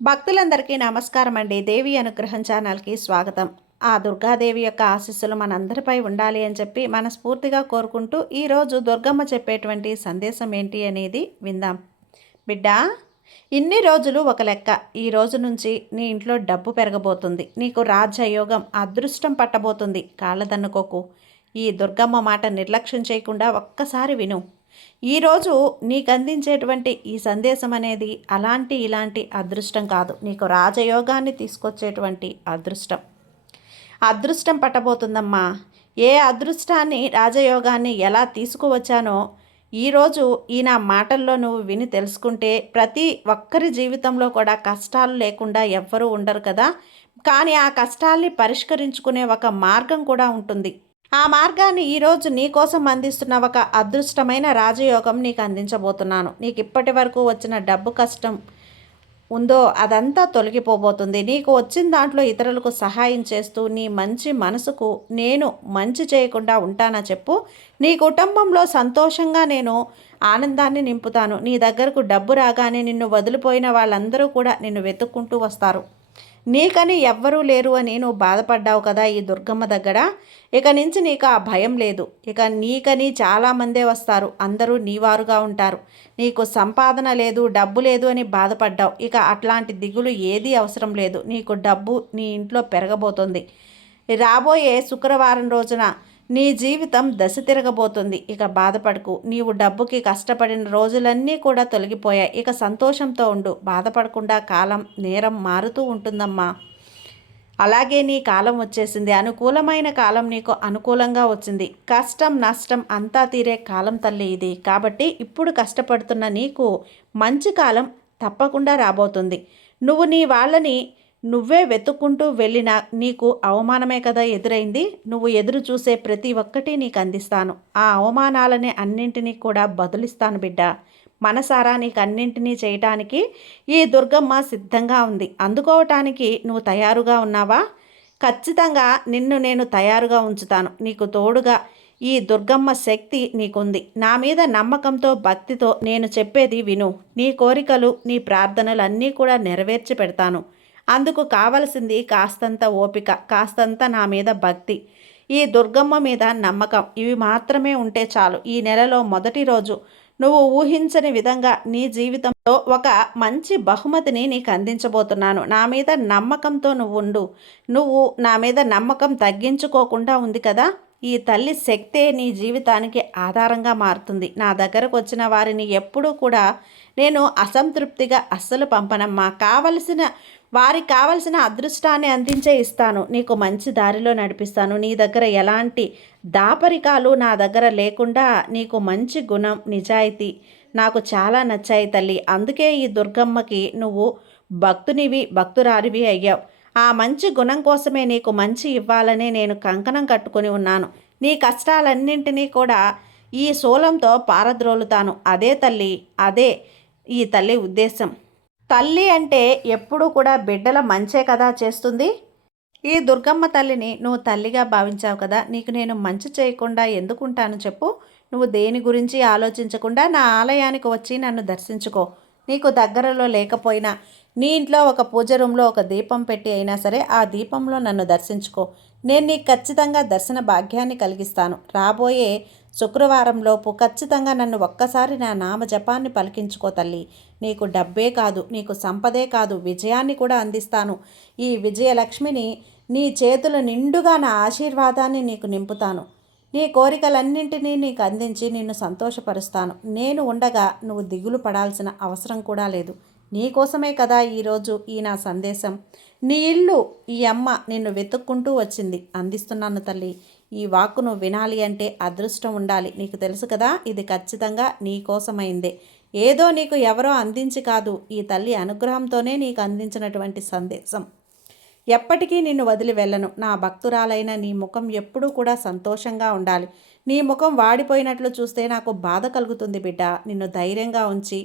భక్తులందరికీ నమస్కారం అండి. దేవి అనుగ్రహం ఛానల్‌కి స్వాగతం. ఆ దుర్గాదేవి యొక్క ఆశీస్సులు మనందరిపై ఉండాలి అని చెప్పి మనస్ఫూర్తిగా కోరుకుంటూ, ఈరోజు దుర్గమ్మ చెప్పేటువంటి సందేశం ఏంటి అనేది విందాం. బిడ్డా, ఇన్ని రోజులు ఒక లెక్క. ఈ రోజు నుంచి నీ ఇంట్లో డబ్బు పెరగబోతుంది. నీకు రాజ్యయోగం, అదృష్టం పట్టబోతుంది. కాళ్ళదన్నుకోకు. ఈ దుర్గమ్మ మాట నిర్లక్ష్యం చేయకుండా ఒక్కసారి విను. ఈరోజు నీకు అందించేటువంటి ఈ సందేశం అనేది అలాంటి ఇలాంటి అదృష్టం కాదు. నీకు రాజయోగాన్ని తీసుకొచ్చేటువంటి అదృష్టం. అదృష్టం పట్టబోతుందమ్మా. ఏ అదృష్టాన్ని, రాజయోగాన్ని ఎలా తీసుకువచ్చానో ఈరోజు ఈ నా మాటల్లో నువ్వు విని తెలుసుకుంటే, ప్రతి ఒక్కరి జీవితంలో కూడా కష్టాలు లేకుండా ఎవ్వరూ ఉండరు కదా. కానీ ఆ కష్టాల్ని పరిష్కరించుకునే ఒక మార్గం కూడా ఉంటుంది. ఆ మార్గాన్ని ఈరోజు నీకోసం అందిస్తున్న ఒక అదృష్టమైన రాజయోగం నీకు అందించబోతున్నాను. నీకు ఇప్పటి వరకు వచ్చిన డబ్బు కష్టం ఉందో అదంతా తొలగిపోబోతుంది. నీకు వచ్చిన దాంట్లో ఇతరులకు సహాయం చేస్తూ నీ మంచి మనసుకు నేను మంచి చేయకుండా ఉంటానా చెప్పు? నీ కుటుంబంలో సంతోషంగా నేను ఆనందాన్ని నింపుతాను. నీ దగ్గరకు డబ్బు రాగానే నిన్ను వదిలిపోయిన వాళ్ళందరూ కూడా నిన్ను వెతుక్కుంటూ వస్తారు. నీకని ఎవ్వరూ లేరు అని నువ్వు బాధపడ్డావు కదా ఈ దుర్గమ్మ దగ్గర. ఇక నుంచి నీకు ఆ భయం లేదు. ఇక నీకని చాలామందే వస్తారు. అందరూ నీవారుగా ఉంటారు. నీకు సంపాదన లేదు, డబ్బు లేదు అని బాధపడ్డావు. ఇక అట్లాంటి దిగులు ఏదీ అవసరం లేదు. నీకు డబ్బు నీ ఇంట్లో పెరగబోతుంది. రాబోయే శుక్రవారం రోజున నీ జీవితం దశ తిరగబోతుంది. ఇక బాధపడకు. నీవు డబ్బుకి కష్టపడిన రోజులన్నీ కూడా తొలగిపోయాయి. ఇక సంతోషంతో ఉండు. బాధపడకుండా కాలం నేరం మారుతూ ఉంటుందమ్మా. అలాగే నీ కాలం వచ్చేసింది. అనుకూలమైన కాలం నీకు అనుకూలంగా వచ్చింది. కష్టం నష్టం అంతా తీరే కాలం తల్లి ఇది. కాబట్టి ఇప్పుడు కష్టపడుతున్న నీకు మంచి కాలం తప్పకుండా రాబోతుంది. నువ్వు నీ వాళ్ళని నువ్వే వెతుక్కుంటూ వెళ్ళినా నీకు అవమానమే కదా ఎదురైంది. నువ్వు ఎదురు చూసే ప్రతి ఒక్కటి నీకు అందిస్తాను. ఆ అవమానాలని అన్నింటినీ కూడా బదులిస్తాను బిడ్డ. మనసారా నీకు అన్నింటినీ చేయటానికి ఈ దుర్గమ్మ సిద్ధంగా ఉంది. అందుకోవటానికి నువ్వు తయారుగా ఉన్నావా? ఖచ్చితంగా నిన్ను నేను తయారుగా ఉంచుతాను. నీకు తోడుగా ఈ దుర్గమ్మ శక్తి నీకుంది. నా మీద నమ్మకంతో, భక్తితో నేను చెప్పేది విను. నీ కోరికలు, నీ ప్రార్థనలు అన్నీ కూడా నెరవేర్చి పెడతాను. అందుకు కావలసింది కాస్తంత ఓపిక, కాస్తంత నా మీద భక్తి, ఈ దుర్గమ్మ మీద నమ్మకం. ఇవి మాత్రమే ఉంటే చాలు. ఈ నెలలో మొదటి రోజు నువ్వు ఊహించని విధంగా నీ జీవితంలో ఒక మంచి బహుమతిని నీకు అందించబోతున్నాను. నా మీద నమ్మకంతో నువ్వు ఉండు. నువ్వు నా మీద నమ్మకం తగ్గించుకోకుండా ఉంది కదా, ఈ తల్లి శక్తే నీ జీవితానికి ఆధారంగా మారుతుంది. నా దగ్గరకు వచ్చిన వారిని ఎప్పుడూ కూడా నేను అసంతృప్తిగా అస్సలు పంపనమ్మా. వారికి కావలసిన అదృష్టాన్ని అందించే ఇస్తాను. నీకు మంచి దారిలో నడిపిస్తాను. నీ దగ్గర ఎలాంటి దాపరికాలు నా దగ్గర లేకుండా నీకు మంచి గుణం, నిజాయితీ నాకు చాలా నచ్చాయి తల్లి. అందుకే ఈ దుర్గమ్మకి నువ్వు భక్తునివి, భక్తురాలివి అయ్యావు. ఆ మంచి గుణం కోసమే నీకు మంచి ఇవ్వాలనే నేను కంకణం కట్టుకొని ఉన్నాను. నీ కష్టాలన్నింటినీ కూడా ఈ శూలంతో పారద్రోలుతాను. అదే తల్లి, అదే ఈ తల్లి ఉద్దేశం. తల్లి అంటే ఎప్పుడూ కూడా బిడ్డల మంచే కదా చేస్తుంది. ఈ దుర్గమ్మ తల్లిని నువ్వు తల్లిగా భావించావు కదా, నీకు నేను మంచి చేయకుండా ఎందుకుంటాను చెప్పు? నువ్వు దేని గురించి ఆలోచించకుండా నా ఆలయానికి వచ్చి నన్ను దర్శించుకో. నీకు దగ్గరలో లేకపోయినా నీ ఇంట్లో ఒక పూజ రూమ్లో ఒక దీపం పెట్టి అయినా సరే ఆ దీపంలో నన్ను దర్శించుకో. నేను నీకు ఖచ్చితంగా దర్శన భాగ్యాన్ని కలిగిస్తాను. రాబోయే శుక్రవారంలోపు ఖచ్చితంగా నన్ను ఒక్కసారి నా నామ జపాన్ని పలికించుకో తల్లి. నీకు డబ్బే కాదు, నీకు సంపదే కాదు, విజయాన్ని కూడా అందిస్తాను. ఈ విజయలక్ష్మిని నీ చేతుల నిండుగా నా ఆశీర్వాదాన్ని నీకు నింపుతాను. నీ కోరికలన్నింటినీ నీకు అందించి నిన్ను సంతోషపరుస్తాను. నేను ఉండగా నువ్వు దిగులు పడాల్సిన అవసరం కూడా లేదు. నీకోసమే కదా ఈరోజు ఈ నా సందేశం. నీ ఇల్లు ఈ అమ్మ నిన్ను వెతుక్కుంటూ వచ్చింది. అందిస్తున్నాను తల్లి. ఈ వాక్కు నువ్వు వినాలి అంటే అదృష్టం ఉండాలి. నీకు తెలుసు కదా, ఇది ఖచ్చితంగా నీ కోసమైందే. ఏదో నీకు ఎవరో అందించి కాదు, ఈ తల్లి అనుగ్రహంతోనే నీకు అందించినటువంటి సందేశం. ఎప్పటికీ నిన్ను వదిలి వెళ్ళను. నా భక్తురాలైన నీ ముఖం ఎప్పుడూ కూడా సంతోషంగా ఉండాలి. నీ ముఖం వాడిపోయినట్లు చూస్తే నాకు బాధ కలుగుతుంది బిడ్డ. నిన్ను ధైర్యంగా ఉంచి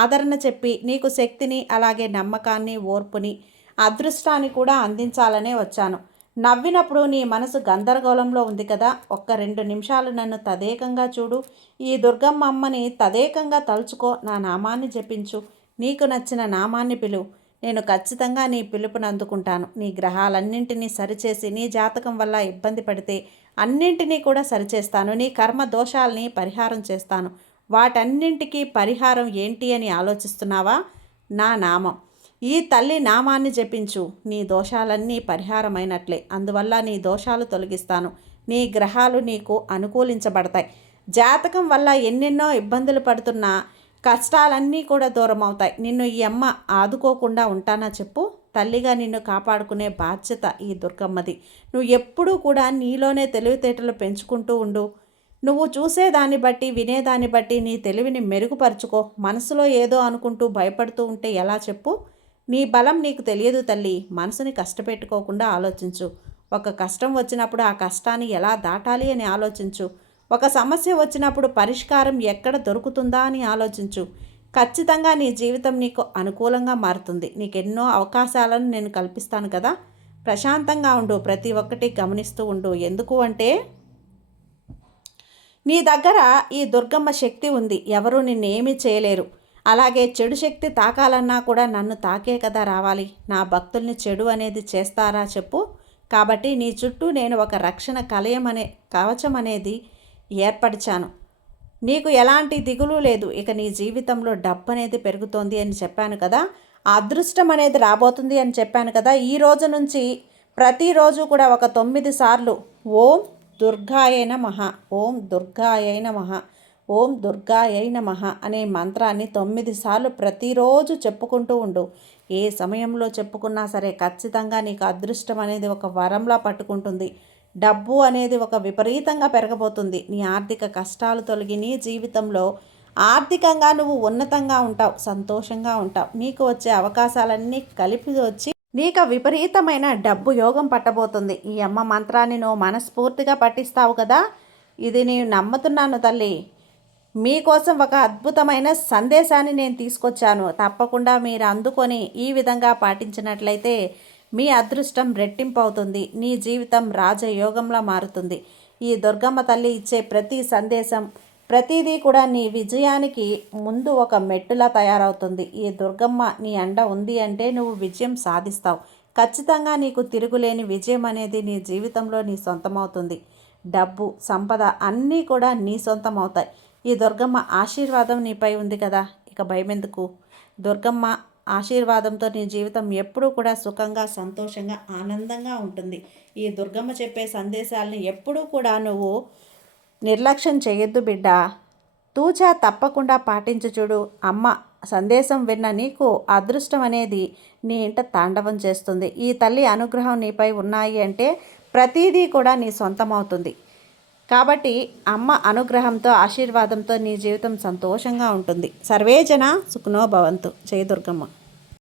ఆదరణ చెప్పి నీకు శక్తిని, అలాగే నమ్మకాన్ని, ఓర్పుని, అదృష్టాన్ని కూడా అందించాలనే వచ్చాను. నవ్వినప్పుడు నీ మనసు గందరగోళంలో ఉంది కదా, ఒక్క 2 నిమిషాలు నన్ను తదేకంగా చూడు. ఈ దుర్గమ్మ అమ్మని తదేకంగా తలుచుకో. నా నామాన్ని జపించు. నీకు నచ్చిన నామాన్ని పిలువు. నేను ఖచ్చితంగా నీ పిలుపుని అందుకుంటాను. నీ గ్రహాలన్నింటినీ సరిచేసి నీ జాతకం వల్ల ఇబ్బంది పడితే అన్నింటినీ కూడా సరిచేస్తాను. నీ కర్మ దోషాలని పరిహారం చేస్తాను. వాటన్నింటికీ పరిహారం ఏంటి అని ఆలోచిస్తున్నావా? నా నామం. ఈ తల్లి నామాన్ని జపించు. నీ దోషాలన్నీ పరిహారమైనట్లే. అందువల్ల నీ దోషాలు తొలగిస్తాను. నీ గ్రహాలు నీకు అనుకూలించబడతాయి. జాతకం వల్ల ఎన్నెన్నో ఇబ్బందులు పడుతున్నా కష్టాలన్నీ కూడా దూరం అవుతాయి. నిన్ను ఈ అమ్మ ఆదుకోకుండా ఉంటానా చెప్పు? తల్లిగా నిన్ను కాపాడుకునే బాధ్యత ఈ దుర్గమ్మది. నువ్వు ఎప్పుడూ కూడా నీలోనే తెలివితేటలు పెంచుకుంటూ ఉండు. నువ్వు చూసేదాన్ని బట్టి వినేదాన్ని బట్టి నీ తెలివిని మెరుగుపరుచుకో. మనసులో ఏదో అనుకుంటూ భయపడుతూ ఉంటే ఎలా చెప్పు? నీ బలం నీకు తెలియదు తల్లి. మనసుని కష్టపెట్టుకోకుండా ఆలోచించు. ఒక కష్టం వచ్చినప్పుడు ఆ కష్టాన్ని ఎలా దాటాలి అని ఆలోచించు. ఒక సమస్య వచ్చినప్పుడు పరిష్కారం ఎక్కడ దొరుకుతుందా అని ఆలోచించు. ఖచ్చితంగా నీ జీవితం నీకు అనుకూలంగా మారుతుంది. నీకెన్నో అవకాశాలను నేను కల్పిస్తాను కదా. ప్రశాంతంగా ఉండు. ప్రతి ఒక్కటి గమనిస్తూ ఉండు. ఎందుకు అంటే నీ దగ్గర ఈ దుర్గమ్మ శక్తి ఉంది. ఎవరూ నిన్నేమీ చేయలేరు. అలాగే చెడు శక్తి తాకాలన్నా కూడా నన్ను తాకే కదా రావాలి. నా భక్తుల్ని చెడు అనేది చేస్తారా చెప్పు? కాబట్టి నీ చుట్టూ నేను ఒక రక్షణ కవచం అనేది ఏర్పరిచాను. నీకు ఎలాంటి దిగులు లేదు. ఇక నీ జీవితంలో డబ్బు అనేది పెరుగుతోంది అని చెప్పాను కదా. ఆ అదృష్టం అనేది రాబోతుంది అని చెప్పాను కదా. ఈ రోజు నుంచి ప్రతిరోజు కూడా ఒక 9 సార్లు ఓం దుర్గాయ నమః, ఓం దుర్గాయ నమః, ఓం దుర్గాయ నమః అనే మంత్రాన్ని 9 సార్లు ప్రతిరోజు చెప్పుకుంటూ ఉండు. ఏ సమయంలో చెప్పుకున్నా సరే ఖచ్చితంగా నీకు అదృష్టం అనేది ఒక వరంలా పట్టుకుంటుంది. డబ్బు అనేది ఒక విపరీతంగా పెరగబోతుంది. నీ ఆర్థిక కష్టాలు తొలగి నీ జీవితంలో ఆర్థికంగా నువ్వు ఉన్నతంగా ఉంటావు, సంతోషంగా ఉంటావు. నీకు వచ్చే అవకాశాలన్నీ కలిపి వచ్చి నీకు విపరీతమైన డబ్బు యోగం పట్టబోతుంది. ఈ అమ్మ మంత్రాన్ని నువ్వు మనస్ఫూర్తిగా పఠిస్తావు కదా. ఇది నేను నమ్ముతున్నాను తల్లి. మీకోసం ఒక అద్భుతమైన సందేశాన్ని నేను తీసుకొచ్చాను. తప్పకుండా మీరు అందుకొని ఈ విధంగా పాటించినట్లయితే మీ అదృష్టం రెట్టింపు అవుతుంది. నీ జీవితం రాజయోగంలా మారుతుంది. ఈ దుర్గమ్మ తల్లి ఇచ్చే ప్రతి సందేశం ప్రతిదీ కూడా నీ విజయానికి ముందు ఒక మెట్టులా తయారవుతుంది. ఈ దుర్గమ్మ నీ అండ ఉంది అంటే నువ్వు విజయం సాధిస్తావు. ఖచ్చితంగా నీకు తిరుగులేని విజయం అనేది నీ జీవితంలో నీ సొంతమవుతుంది. డబ్బు, సంపద అన్నీ కూడా నీ సొంతం అవుతాయి. ఈ దుర్గమ్మ ఆశీర్వాదం నీపై ఉంది కదా. ఇక భయమెందుకు? దుర్గమ్మ ఆశీర్వాదంతో నీ జీవితం ఎప్పుడూ కూడా సుఖంగా, సంతోషంగా, ఆనందంగా ఉంటుంది. ఈ దుర్గమ్మ చెప్పే సందేశాలని ఎప్పుడూ కూడా నువ్వు నిర్లక్ష్యం చేయొద్దు బిడ్డ. తూచా తప్పకుండా పాటించు చూడు. అమ్మ సందేశం విన్న నీకు అదృష్టం అనేది నీ ఇంట తాండవం చేస్తుంది. ఈ తల్లి అనుగ్రహం నీపై ఉన్నాయి అంటే ప్రతిదీ కూడా నీ సొంతమవుతుంది. కాబట్టి అమ్మ అనుగ్రహంతో, ఆశీర్వాదంతో నీ జీవితం సంతోషంగా ఉంటుంది. సర్వే జన సుఖినో భవంతు. జయ దుర్గమ్మ.